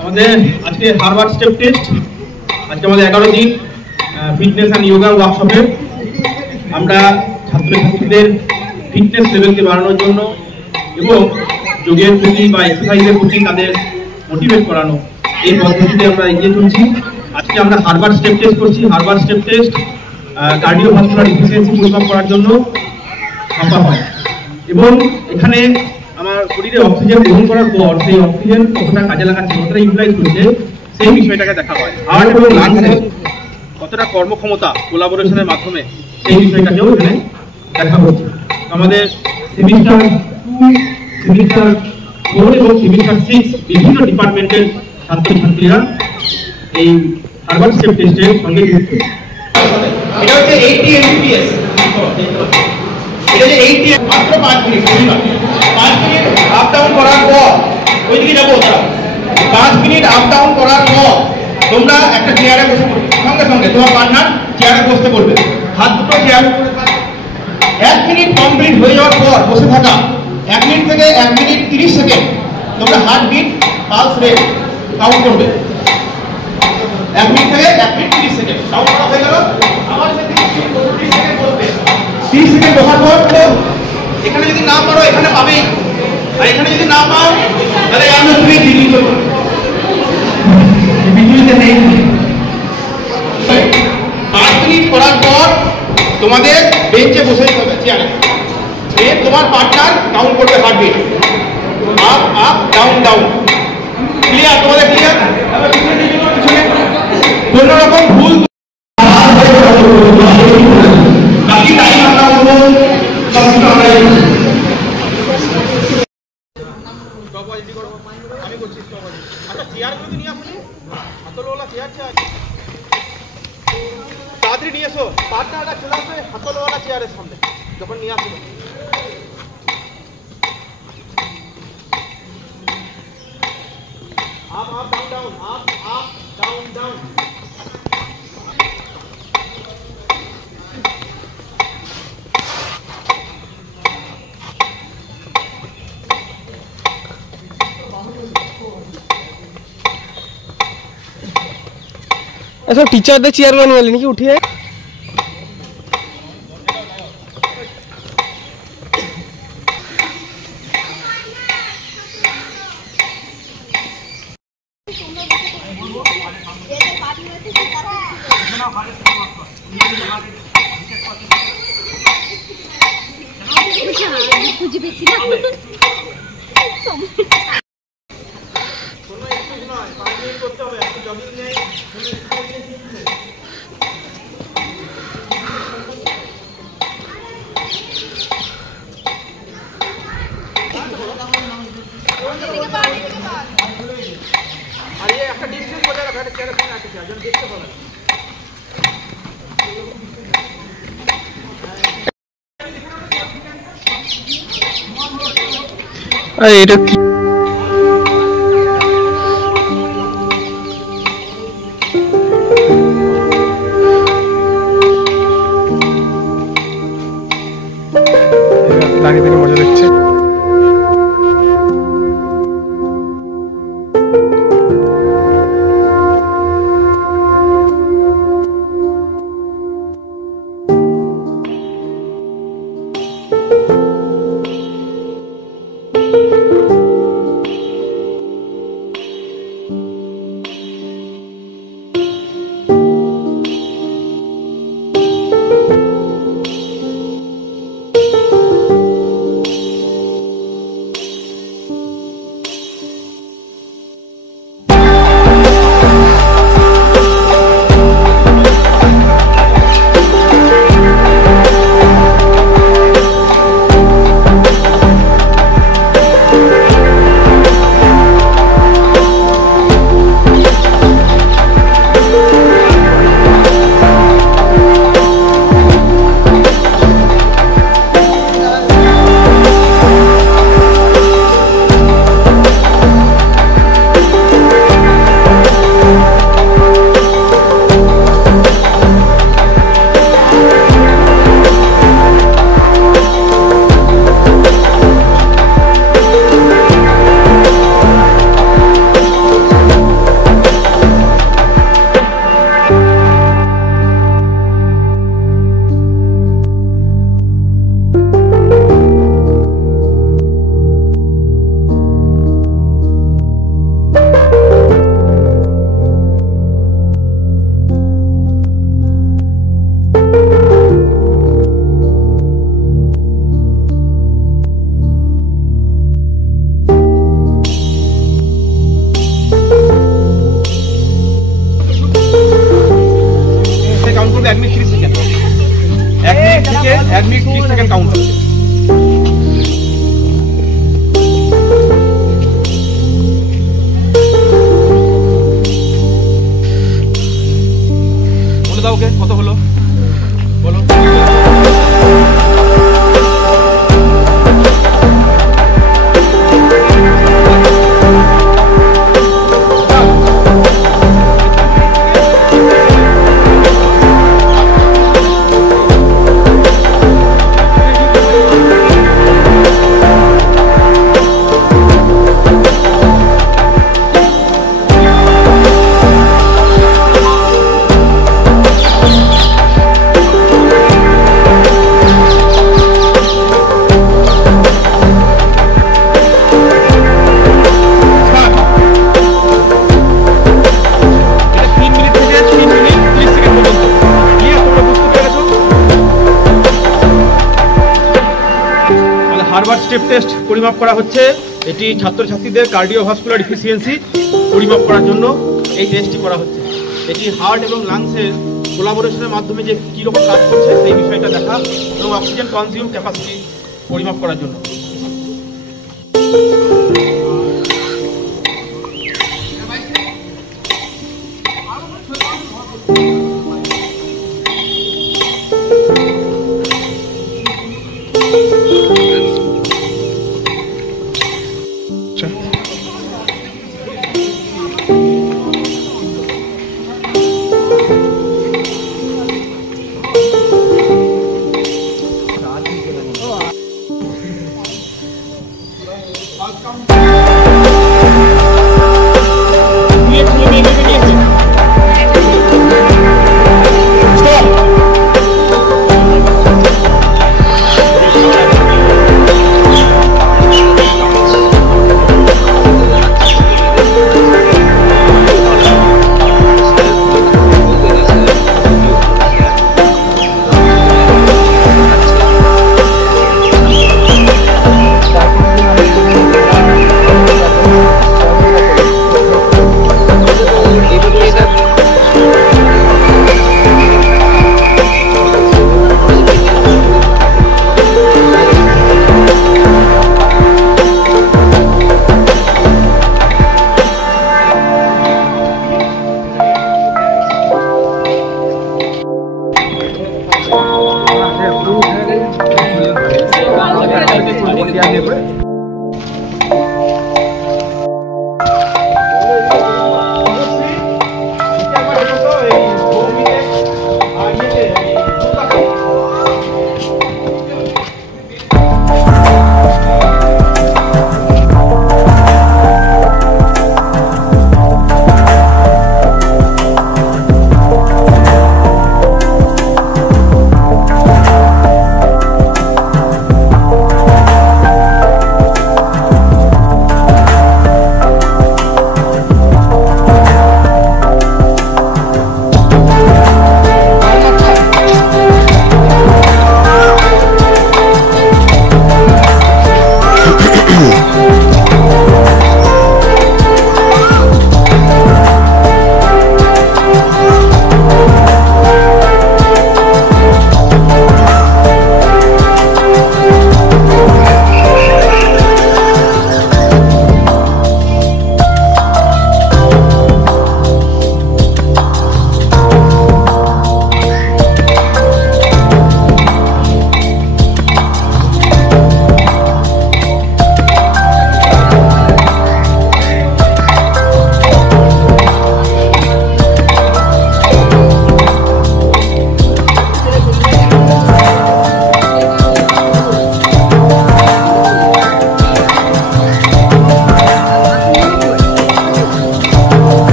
আমাদের আজকে Harvard step test. আজকে আমাদের 11 দিন ফিটনেস অ্যান্ড যোগা ওয়ার্কশপে আমরা ছাত্রছাত্রীদের ফিটনেস লেভেলকে বাড়ানোর জন্য এবং যোগের প্রতি বা এক্সারসাইজের প্রতি তাদের মোটিভেট করানো, এই পদ্ধতিতে আমরা এগিয়ে চলছি। আজকে আমরা হারবার্ড স্টেপ টেস্ট করছি। Harvard step test cardiovascular efficiency পরিমাপ করার জন্য ভাবা হয় এবং এখানে আমার শরীরে অক্সিজেন গ্রহণ করার পর সেই অক্সিজেন কতটা কাজে লাগাচ্ছে, কতটা ইউটিলাইজ করছে, সেই বিষয়টাকে দেখা হয়। হার্ট এবং লাংসের কতটা কর্মক্ষমতা কোলাবোরেশনের মাধ্যমে, সেই বিষয়টাকেও এখানে দেখা হচ্ছে। আমাদের সেমিস্টার 2, সেমিস্টার 4 এবং সেমিস্টার 6 বিভিন্ন ডিপার্টমেন্টের ছাত্রছাত্রীরা এই হারবার্ড স্টেপ টেস্টের সঙ্গে যুক্ত। এটা হচ্ছে 80 এমবিপিএস। এটা যে 80 মাত্র 5 মিনিট, 5 মিনিট আপ ডাউন করার পর ওইদিকে যাবো। তারা 5 মিনিট আপ ডাউন করার পর তোমরা একটা চেয়ারে বসে পড়বে, সঙ্গে সঙ্গে তোমার পার্টনার চেয়ারে বসতে বলবে, হাত দুটো চেয়ার উপরে থাকবে। 1 মিনিট কমপ্লিট হয়ে যাওয়ার পর বসে থাকা 1 মিনিট থেকে 1 মিনিট 30 সেকেন্ড তোমরা হার্টবিট, পালস রেট কাউন্ট করবে। 1 মিনিট থেকে 1 মিনিট 30 সেকেন্ড কাউন্ট করা হয়ে গেল। আবার 30 সেকেন্ড বসবে। 30 সেকেন্ড বসার পর তো এখানে যদি না পারো এখানে পাবেই, আর এখানে যদি না পাও তাহলে আমরা তুমি দিল্লি করবো। বিদ্যুৎ নেই। 5 মিনিট করার পর তোমাদের বেঞ্চে বসে যেতে হবে, চেয়ারে। তোমার পার্টনার কাউন্ট করবে heartbeat, up up down down. Clear? তোমাদের ক্লিয়ার? কোনো রকম ভুল বাকি টাইম আমরা বলবো আমি করছি। আচ্ছা, চেয়ারগুলো নিয়ে আসুন, হাতলওয়ালা চেয়ার চাই, তাড়াতাড়ি নিয়ে এসো। পার্টনারটা চলে আসবে হাতলওয়ালা চেয়ারের সামনে যখন নিয়ে আসবে। Up up down down, up up down down. ऐसा टीचर दे चेयर बनने वाले नहीं कि उठिए। আর এই একটা ডিস্টেন্স বজায় রাখা, একটা চেয়ারের সামনে আছে, যেন দেখতে পাবেন। এটা কি দাঁড়িয়ে দাঁড়িয়ে মজা দেখছে। 1 মিনিট 30 সেকেন্ড, 1 মিনিট থেকে 1 মিনিট 30 সেকেন্ড কাউন্ট হবে। বলে দাও ওকে কত হলো বলো। হার্বার্ট স্টেপ টেস্ট পরিমাপ করা হচ্ছে। এটি ছাত্রছাত্রীদের কার্ডিওভাস্কুলার এফিসিয়েন্সি পরিমাপ করার জন্য এই টেস্টটি করা হচ্ছে। এটি হার্ট এবং লাংসের কোলাবোরেশনের মাধ্যমে যে কীরকম কাজ করছে সেই বিষয়টা দেখা এবং অক্সিজেন কনজিউম ক্যাপাসিটি পরিমাপ করার জন্য।